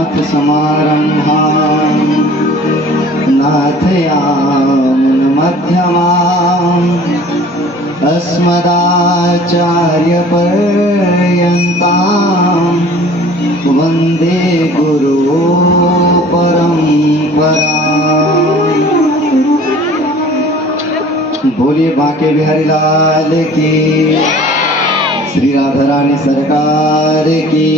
रघुनाथ समारंभां नाथयामुनमध्यमाम् अस्मदाचार्यपर्यन्तां वन्दे गुरु परम्पराम्। बोलिए बांके बिहारी लाल की, श्री राधा रानी सरकार की।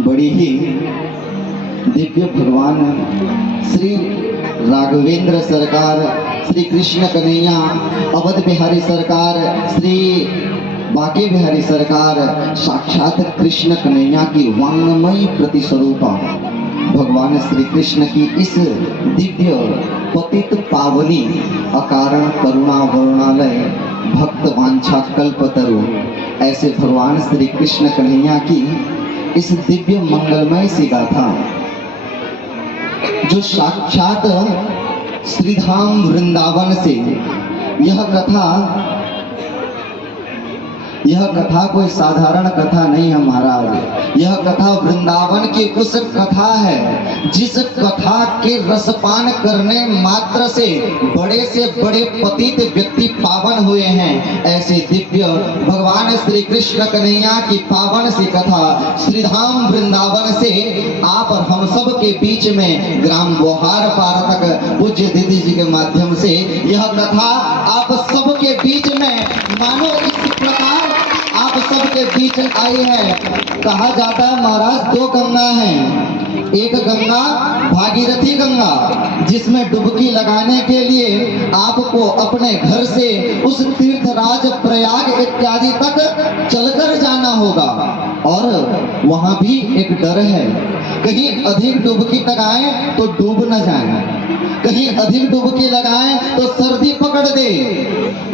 बड़ी ही दिव्य भगवान श्री राघवेंद्र सरकार, श्री कृष्ण कन्हैया अवध बिहारी सरकार, श्री बांके बिहारी सरकार साक्षात कृष्ण कन्हैया की वांगमयी प्रतिस्वरूपा भगवान श्री कृष्ण की इस दिव्य पतित पावनी अकारण करुणा वरुणालय भक्त वांछा कल्पतरु ऐसे भगवान श्री कृष्ण कन्हैया की इस दिव्य मंगलमय सी गाथा जो साक्षात श्रीधाम वृंदावन से यह कथा कोई साधारण कथा नहीं है महाराज। यह कथा वृंदावन की उस कथा है जिस कथा के रसपान करने मात्र से बड़े पतित व्यक्ति पावन हुए हैं। ऐसे दिव्य भगवान श्री कृष्ण कन्हैया की पावन सी कथा श्रीधाम वृंदावन से आप और हम सब के बीच में ग्राम बोहार पार तक पूज्य दीदी जी के माध्यम से यह कथा आप सब के बीच में मानो इस प्रकार आप सबके बीच आई है। कहा जाता है महाराज दो गंगा हैं, एक गंगा भागीरथी गंगा जिसमें डुबकी लगाने के लिए आपको अपने घर से उस तीर्थराज प्रयाग इत्यादि तक चलकर जाना होगा और वहां भी एक डर है, कहीं अधिक डुबकी लगाएं तो डूब न जाए, कहीं अधिक डुबकी लगाएं तो सर्दी पकड़ दे।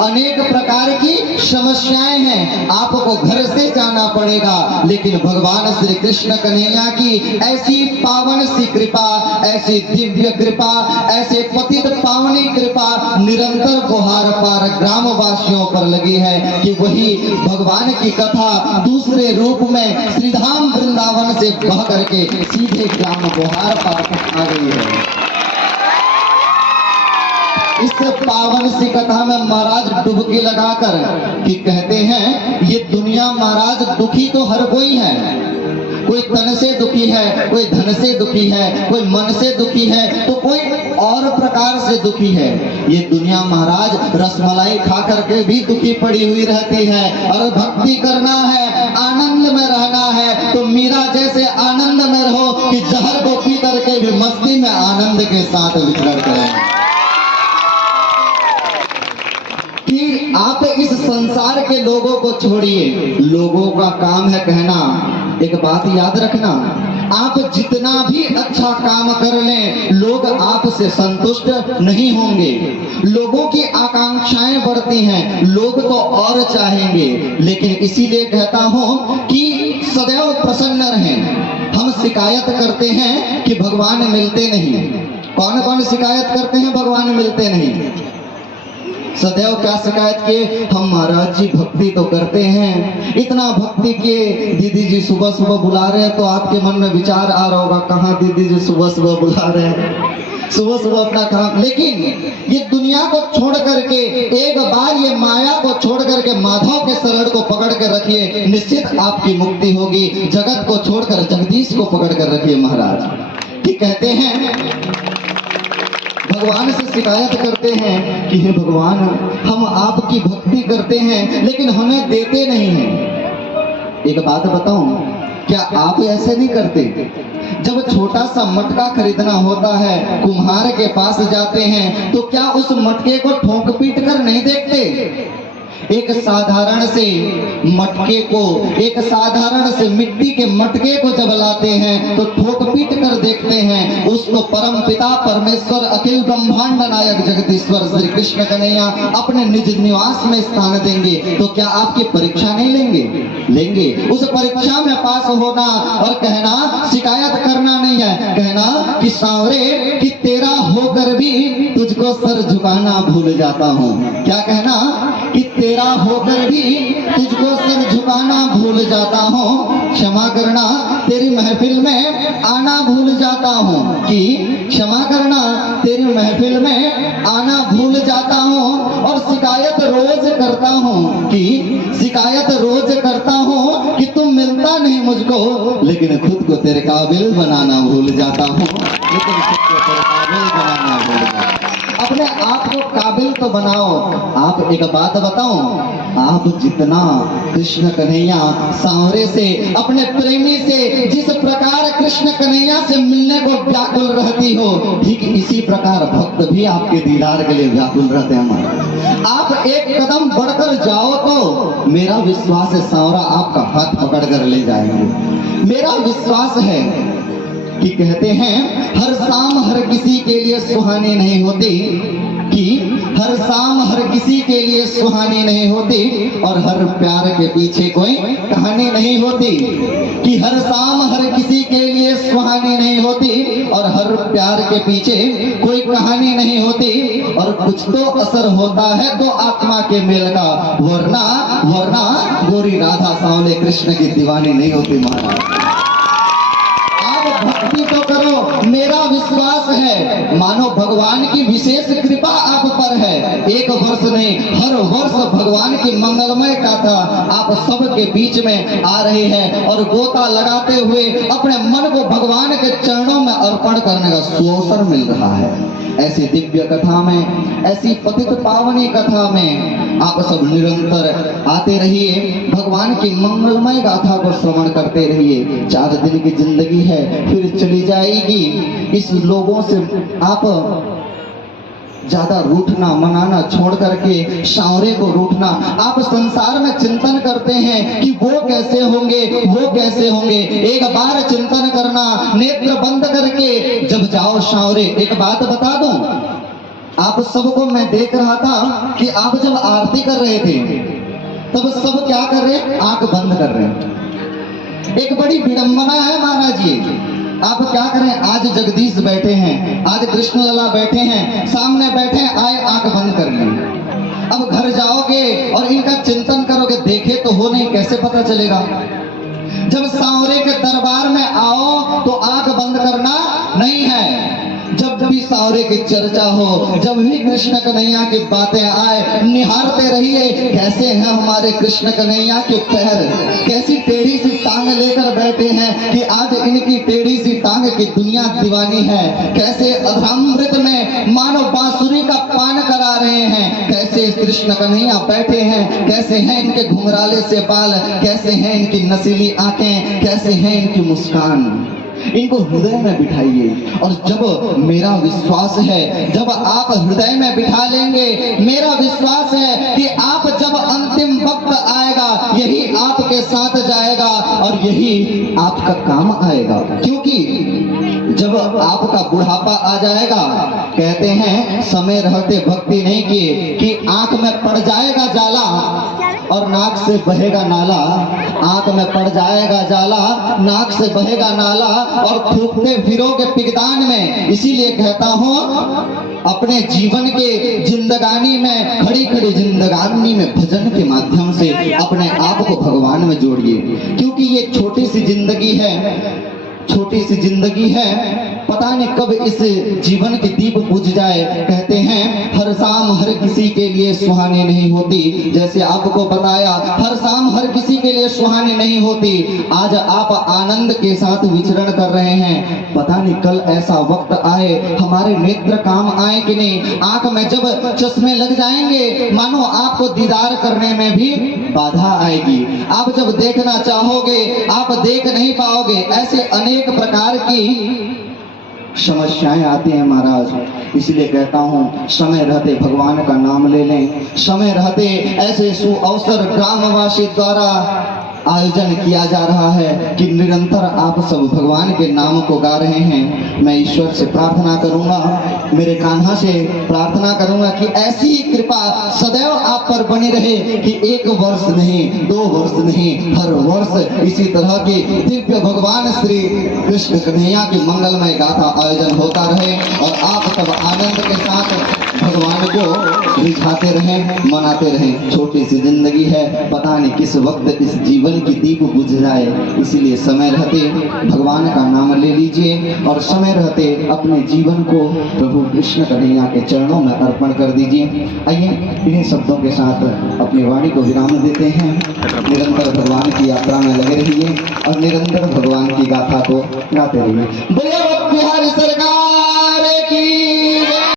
अनेक प्रकार की समस्याएं हैं, आपको घर से जाना पड़ेगा। लेकिन भगवान श्री कृष्ण कन्हैया की ऐसी पावन सी कृपा, ऐसी दिव्य कृपा, ऐसे पतित पावनी कृपा निरंतर बोहार पार ग्रामवासियों पर लगी है कि वही भगवान की कथा दूसरे रूप में श्रीधाम वृंदावन से बह करके सीधे ग्राम बोहार पार तक आ गई है। इस पावन सी कथा में महाराज डुबकी लगाकर कि कहते हैं ये दुनिया महाराज दुखी तो हर कोई है, कोई तन से दुखी है, कोई धन से दुखी है, कोई मन से दुखी है, तो कोई और प्रकार से दुखी है। ये दुनिया महाराज रसमलाई खा करके भी दुखी पड़ी हुई रहती है। और भक्ति करना है, आनंद में रहना है तो मीरा जैसे आनंद में रहो कि जहर को पी करके भी मस्ती में आनंद के साथ विचरण करें। कि आप इस संसार के लोगों को छोड़िए, लोगों का काम है कहना। एक बात याद रखना, आप जितना भी अच्छा काम कर लें लोग आपसे संतुष्ट नहीं होंगे। लोगों की आकांक्षाएं बढ़ती हैं, लोग तो और चाहेंगे। लेकिन इसीलिए कहता हूं कि सदैव प्रसन्न रहें। हम शिकायत करते हैं कि भगवान मिलते नहीं। कौन कौन शिकायत करते हैं भगवान मिलते नहीं? सदैव क्या शिकायत किए? हम महाराज जी भक्ति तो करते हैं, इतना भक्ति किए, दीदी जी सुबह सुबह बुला रहे हैं। तो आपके मन में विचार आ रहा होगा कहाँ दीदी जी सुबह सुबह बुला रहे हैं, सुबह सुबह अपना काम। लेकिन ये दुनिया को छोड़ करके एक बार ये माया को छोड़ करके माधव के शरण को पकड़ कर रखिए, निश्चित आपकी मुक्ति होगी। जगत को छोड़कर जगदीश को पकड़ कर रखिए महाराज। कि कहते हैं भगवान से शिकायत करते हैं कि हे भगवान हम आपकी भक्ति करते हैं लेकिन हमें देते नहीं हैं। एक बात बताऊं, क्या आप ऐसे नहीं करते? जब छोटा सा मटका खरीदना होता है, कुम्हार के पास जाते हैं तो क्या उस मटके को ठोक पीट कर नहीं देखते? एक साधारण से मटके को, एक साधारण से मिट्टी के मटके को जब लाते हैं तो ठोक पीट कर देखते हैं, उसको परम पिता परमेश्वर अखिल ब्रह्मांड नायक जगदीश्वर श्री कृष्ण कन्हैया अपने निज निवास में स्थान देंगे। तो क्या आपकी परीक्षा नहीं लेंगे? लेंगे। उस परीक्षा में पास होना और कहना, शिकायत करना नहीं है, कहना कि सांवरे कि तेरा होकर भी तुझको सर झुकाना भूल जाता हूँ। क्या कहना कि तेरा होकर भी तुझको सर झुकाना भूल जाता हूँ। क्षमा महफिल में आना भूल जाता हूँ, कि क्षमा करना तेरी महफिल में आना भूल जाता हूँ, और शिकायत रोज करता हूँ, कि शिकायत रोज करता हूँ कि तुम मिलता नहीं मुझको, लेकिन खुद को तेरे काबिल बनाना भूल जाता हूँ, लेकिन खुद को तेरे काबिल बनाना भूल जाता हूँ। अपने आप को काबिल तो बनाओ। आप एक बात बताओ, आप जितना कृष्ण कन्हैया सांवरे से, अपने प्रेमी से जिस प्रकार कृष्ण कन्हैया से मिलने को व्याकुल रहती हो, ठीक इसी प्रकार भक्त भी आपके दीदार के लिए व्याकुल रहते हैं। आप एक कदम बढ़कर जाओ तो मेरा विश्वास है सांवरा आपका हाथ पकड़ कर ले जाएंगे। मेरा विश्वास है कि कहते हैं हर शाम हर किसी के लिए सुहानी नहीं होती, कि हर शाम हर किसी के लिए सुहानी नहीं होती, और हर प्यार के पीछे कोई कहानी नहीं होती, कि हर शाम हर किसी के लिए सुहानी नहीं होती, और हर प्यार के पीछे कोई कहानी नहीं होती, और कुछ तो असर होता है तो आत्मा के मेल का, वरना वरना गोरी राधा सांवले कृष्ण की दीवानी नहीं होती महाराज। भक्ति तो करो, मेरा विश्वास है मानो भगवान की विशेष कृपा आप पर है। एक वर्ष नहीं, हर वर्ष भगवान की मंगलमय गाथा आप सबके बीच में आ रही है, और गोता लगाते हुए अपने मन को भगवान के चरणों में अर्पण करने का सुअवसर मिल रहा है। ऐसी दिव्य कथा में, ऐसी पतित पावनी कथा में आप सब निरंतर आते रहिए, भगवान की मंगलमय गाथा को श्रवण करते रहिए। 4 दिन की जिंदगी है, फिर चली जाएगी। इस लोगों से आप ज्यादा रूठना मनाना छोड़ करके सांवरे को रूठना। आप संसार में चिंतन करते हैं कि वो कैसे होंगे, वो कैसे होंगे। एक बार चिंतन करना, नेत्र बंद करके जब जाओ सांवरे। एक बात बता दूं, आप सबको मैं देख रहा था कि आप जब आरती कर रहे थे तब सब क्या कर रहे हैं, आंख बंद कर रहे हैं। एक बड़ी विडंबना है महाराज जी। आप क्या करें, आज जगदीश बैठे हैं, आज कृष्ण लला बैठे हैं, सामने बैठे हैं, आए आंख बंद कर लें। अब घर जाओगे और इनका चिंतन करोगे, देखे तो हो नहीं, कैसे पता चलेगा। जब सांवरे के दरबार में आओ तो आंख बंद करना नहीं है। जब भी सांवरे की चर्चा हो, जब भी कृष्ण कन्हैया की बातें आए, निहारते रहिए कैसे हैं हमारे कृष्ण कन्हैया के पैर, कैसी टेढ़ी सी टांग लेकर बैठे हैं कि आज इनकी टेढ़ी सी टांग की दुनिया दीवानी है। कैसे अधरामृत में मानो बांसुरी का पान करा रहे हैं, कैसे कृष्ण कन्हैया बैठे हैं, कैसे हैं इनके घुंघराले से बाल, कैसे हैं इनकी नसीली आंखें, कैसे हैं इनकी मुस्कान। इनको हृदय में बिठाइए। और जब मेरा विश्वास है, जब आप हृदय में बिठा लेंगे, मेरा विश्वास है कि आप जब अंतिम वक्त आएगा, यही आपके साथ जाएगा और यही आपका काम आएगा। क्योंकि जब आपका बुढ़ापा आ जाएगा, कहते हैं समय रहते भक्ति नहीं किए कि आंख में पड़ जाएगा जाला और नाक से बहेगा नाला। आंख में पड़ जाएगा जाला, नाक से बहेगा नाला, और थूकते फिरोगे पिगदान में। इसीलिए कहता हूँ अपने जीवन के जिंदगानी में, खड़ी खड़ी जिंदगानी में भजन के माध्यम से अपने आप को भगवान में जोड़िए। क्योंकि ये छोटी सी जिंदगी है, छोटी सी जिंदगी है, पता नहीं कब इस जीवन के दीप बुझ जाए। कहते हैं हर शाम हर किसी के लिए सुहानी नहीं होती। जैसे आपको बताया, हर शाम हर किसी के लिए सुहानी नहीं होती। आज आप आनंद के साथ विचरण कर रहे हैं, पता नहीं कल ऐसा वक्त आए हमारे नेत्र काम आए कि नहीं। आंख में जब चश्मे लग जाएंगे, मानो आपको दीदार करने में भी बाधा आएगी। आप जब देखना चाहोगे आप देख नहीं पाओगे। ऐसे अनेक प्रकार की समस्याएं आती हैं महाराज। इसलिए कहता हूँ समय रहते भगवान का नाम ले लें। समय रहते ऐसे सुअवसर ग्रामवासी द्वारा आयोजन किया जा रहा है कि निरंतर आप सब भगवान के नाम को गा रहे हैं। मैं ईश्वर से प्रार्थना करूंगा, मेरे कान्हा से प्रार्थना करूंगा कि ऐसी ही कृपा सदैव आप पर बनी रहे कि 1 वर्ष नहीं, 2 वर्ष नहीं, हर वर्ष इसी तरह की दिव्य भगवान श्री कृष्ण कन्हैया की मंगलमय गाथा आयोजन होता रहे और आप सब आनंद के साथ भगवान को रिझाते रहें, मनाते रहें। छोटी सी जिंदगी है, पता नहीं किस वक्त इस जीवन की दीप बुझ जाए, इसीलिए समय रहते भगवान का नाम ले लीजिए और समय रहते अपने जीवन को प्रभु कृष्ण कन्हैया के चरणों में अर्पण कर दीजिए। आइए इन्हीं शब्दों के साथ अपनी वाणी को विराम देते हैं। निरंतर भगवान की यात्रा में लगे रहिए और निरंतर भगवान की गाथा को गाते रहिए। बोलिए बिहार सर